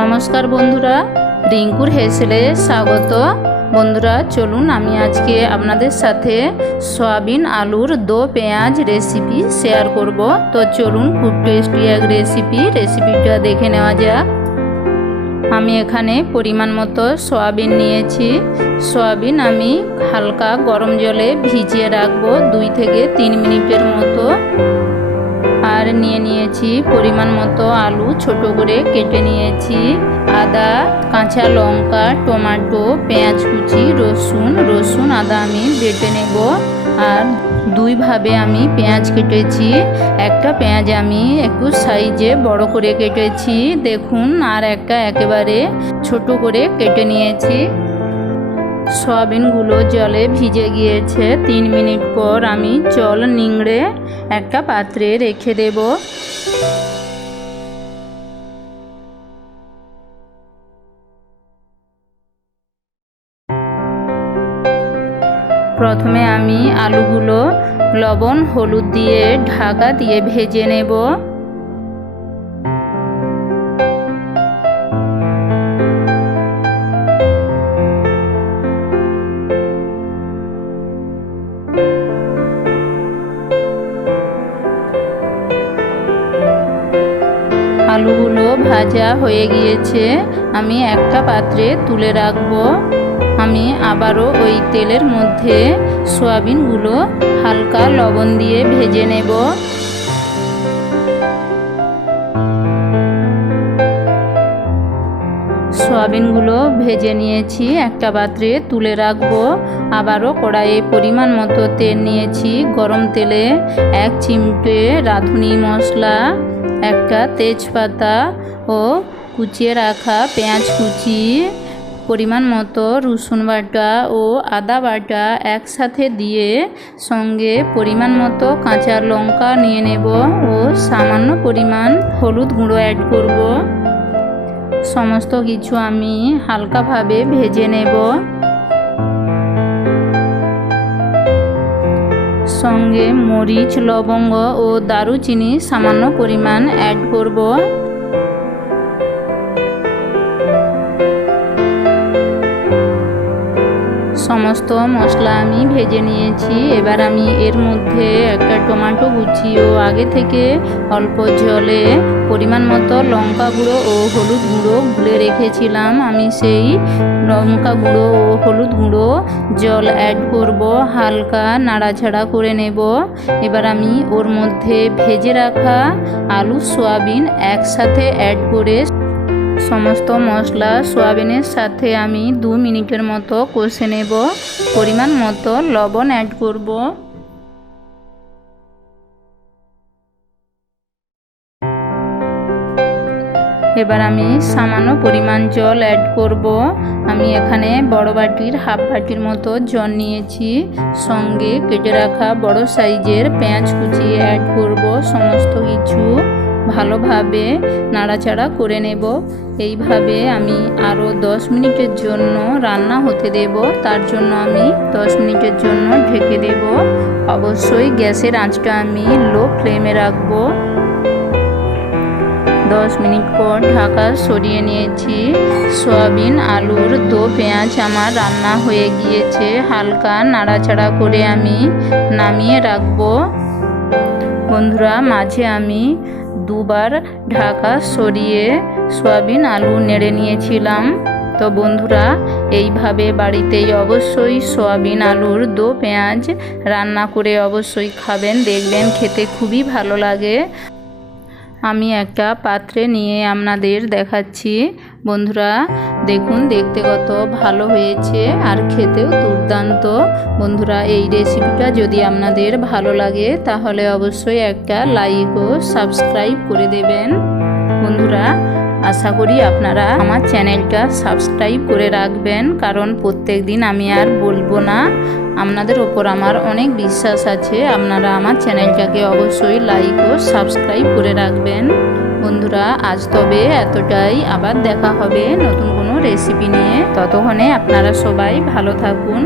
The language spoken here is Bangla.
নমস্কার বন্ধুরা রিঙ্কুর হেসেলে স্বাগত। বন্ধুরা, চলুন আমি আজকে আপনাদের সাথে সয়াবিন আলুর দো পেঁয়াজ রেসিপি শেয়ার করব। তো চলুন, খুব টেস্টি এক রেসিপি, রেসিপিটা দেখে নেওয়া যাক। আমি এখানে পরিমাণ মতো সয়াবিন নিয়েছি। সয়াবিন আমি হালকা গরম জলে ভিজিয়ে রাখব দুই থেকে তিন মিনিটের মতো। আর নিয়ে নিয়েছি পরিমাণ মতো আলু, ছোট করে কেটে নিয়েছি। আদা, কাঁচা লঙ্কা, টমেটো, পেঁয়াজ কুচি, রসুন রসুন আদা আমি বেটে নেব। আর দুইভাবে আমি পেঁয়াজ কেটেছি। একটা পেঁয়াজ আমি একটু সাইজে বড় করে কেটেছি। দেখুন, আর একটা একেবারে ছোট করে কেটে নিয়েছি। সয়াবিনগুলো জলে ভিজে গিয়েছে। তিন মিনিট পর আমি জল নিংড়ে একটা পাত্রে রেখে দেব। প্রথমে আমি আলুগুলো লবণ, হলুদ দিয়ে ঢাকা দিয়ে ভেজে নেব। আলুগুলো ভাজা হয়ে গিয়েছে, আমি একটা পাত্রে তুলে রাখব। আমি আবারও ওই তেলের মধ্যে সয়াবিনগুলো হালকা লবণ দিয়ে ভেজে নেব। সয়াবিনগুলো ভেজে নিয়েছি, একটা পাত্রে তুলে রাখব। আবারও কড়াইয়ে পরিমাণ মতো তেল নিয়েছি, গরম তেলে এক চিমটে রাঁধুনি মশলা। একটা তেজপাতা ও কুচিয়ে রাখা পেঁয়াজ কুচি, পরিমাণ মতো রসুন বাটা ও আদা বাটা একসাথে দিয়ে সঙ্গে পরিমাণ মতো কাঁচা লঙ্কা নিয়ে নেব ও সামান্য পরিমাণ হলুদ গুঁড়ো অ্যাড করব। সমস্ত কিছু আমি হালকাভাবে ভেজে নেব। সঙ্গে মরিচ লবঙ্গ ও দারুচিনি সামান্য পরিমাণ অ্যাড করব। সমস্ত মশলা আমি ভেজে নিয়েছি। এবার আমি এর মধ্যে একটা টমেটো কুচি ও আগে থেকে অল্প জলে পরিমাণ মতো লঙ্কা গুঁড়ো ও হলুদ গুঁড়ো গুলে রেখেছিলাম। আমি সেই লঙ্কা গুঁড়ো ও হলুদ গুঁড়ো জল অ্যাড করব, হালকা নাড়াছাড়া করে নেব। এবার আমি ওর মধ্যে ভেজে রাখা আলু, সয়াবিন একসাথে অ্যাড করে সমস্ত মশলা সোয়াবিনের সাথে আমি দু মিনিটের মতো কষে নেব। পরিমাণ মতো লবণ অ্যাড করব। এবার আমি সামান্য পরিমাণ জল অ্যাড করব। আমি এখানে বড় বাটির, হাফ বাটির মতো জল নিয়েছি। সঙ্গে কেটে রাখা বড় সাইজের পেঁয়াজ কুচি অ্যাড করব সমস্ত কিছু। ভালোভাবে নাড়াচাড়া করে নেব। এইভাবে আমি আরও দশ মিনিটের জন্য রান্না হতে দেব। তার জন্য আমি দশ মিনিটের জন্য ঢেকে দেব। অবশ্যই গ্যাসের আঁচটা আমি লো ফ্লেমে রাখব। দশ মিনিট পর ঢাকা সরিয়ে নিয়েছি। সয়াবিন, আলুর দো পেঁয়াজ আমার রান্না হয়ে গিয়েছে। হালকা নাড়াচাড়া করে আমি নামিয়ে রাখব। বন্ধুরা, মাঝে আমি দুবার ঢাকা সরিয়ে সয়াবিন, আলু নেড়ে নিয়েছিলাম। তো বন্ধুরা, এইভাবে বাড়িতেই অবশ্যই সয়াবিন, আলুর দো পেঁয়াজ রান্না করে অবশ্যই খাবেন। দেখবেন খেতে খুবই ভালো লাগে। আমি একটা পাত্রে নিয়ে আপনাদের দেখাচ্ছি। বন্ধুরা দেখুন, দেখতে কত ভালো হয়েছে আর খেতেও দুর্দান্ত। বন্ধুরা, এই রেসিপিটা যদি আপনাদের ভালো লাগে, তাহলে অবশ্যই একটা লাইক ও সাবস্ক্রাইব করে দেবেন। বন্ধুরা, আশা করি আপনারা আমার চ্যানেলটা সাবস্ক্রাইব করে রাখবেন, কারণ প্রত্যেক দিন আমি আর বলব না। আপনাদের ওপর আমার অনেক বিশ্বাস আছে, আপনারা আমার চ্যানেলটাকে অবশ্যই লাইক ও সাবস্ক্রাইব করে রাখবেন। বন্ধুরা, আজ তবে এতটাই, আবার দেখা হবে নতুন রেসিপি নিয়ে ততক্ষণে আপনারা সবাই ভালো থাকুন।